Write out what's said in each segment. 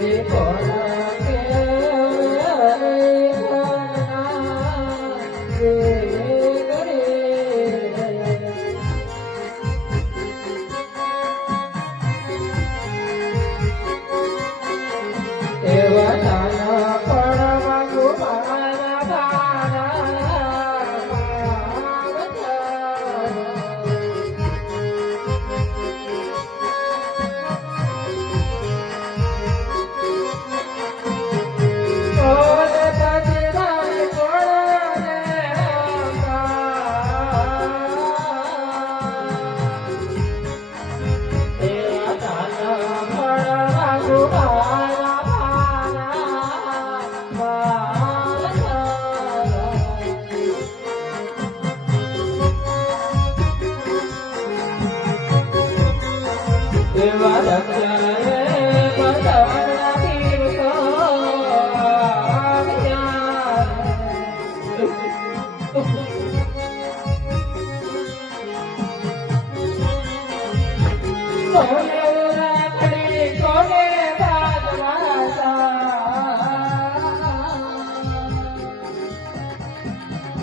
Yeah. ભાણા એવા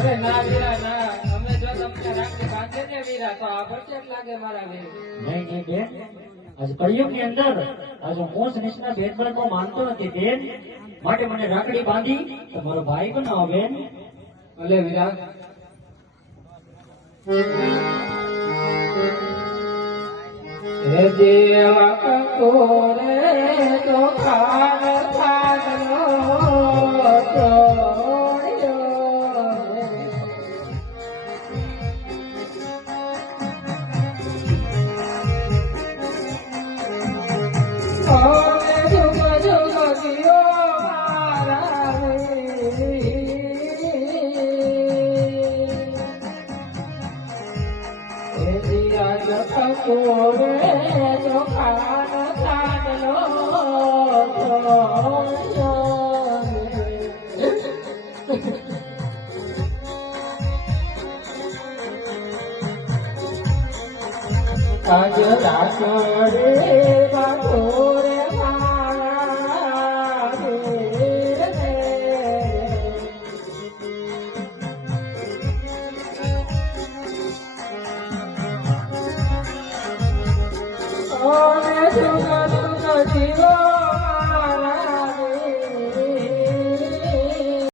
અરે ના વીરા ના. અમે જો તમને રાખી બાંધે ને વીરા તો આ પરચેટ લાગે મારા વીર. નહીં, નહીં બેન. આજ કળિયુગની અંદર આજ હું મોસ નીચના ભેદભાવમાં માનતો નથી બેન. માટે મને રાખડી બાંધી તો મારો ભાઈ બનાવો બેન. ભલે વીરા. હે એ રાખ રે કોરે તો दुर्गा दुर्गा जीवा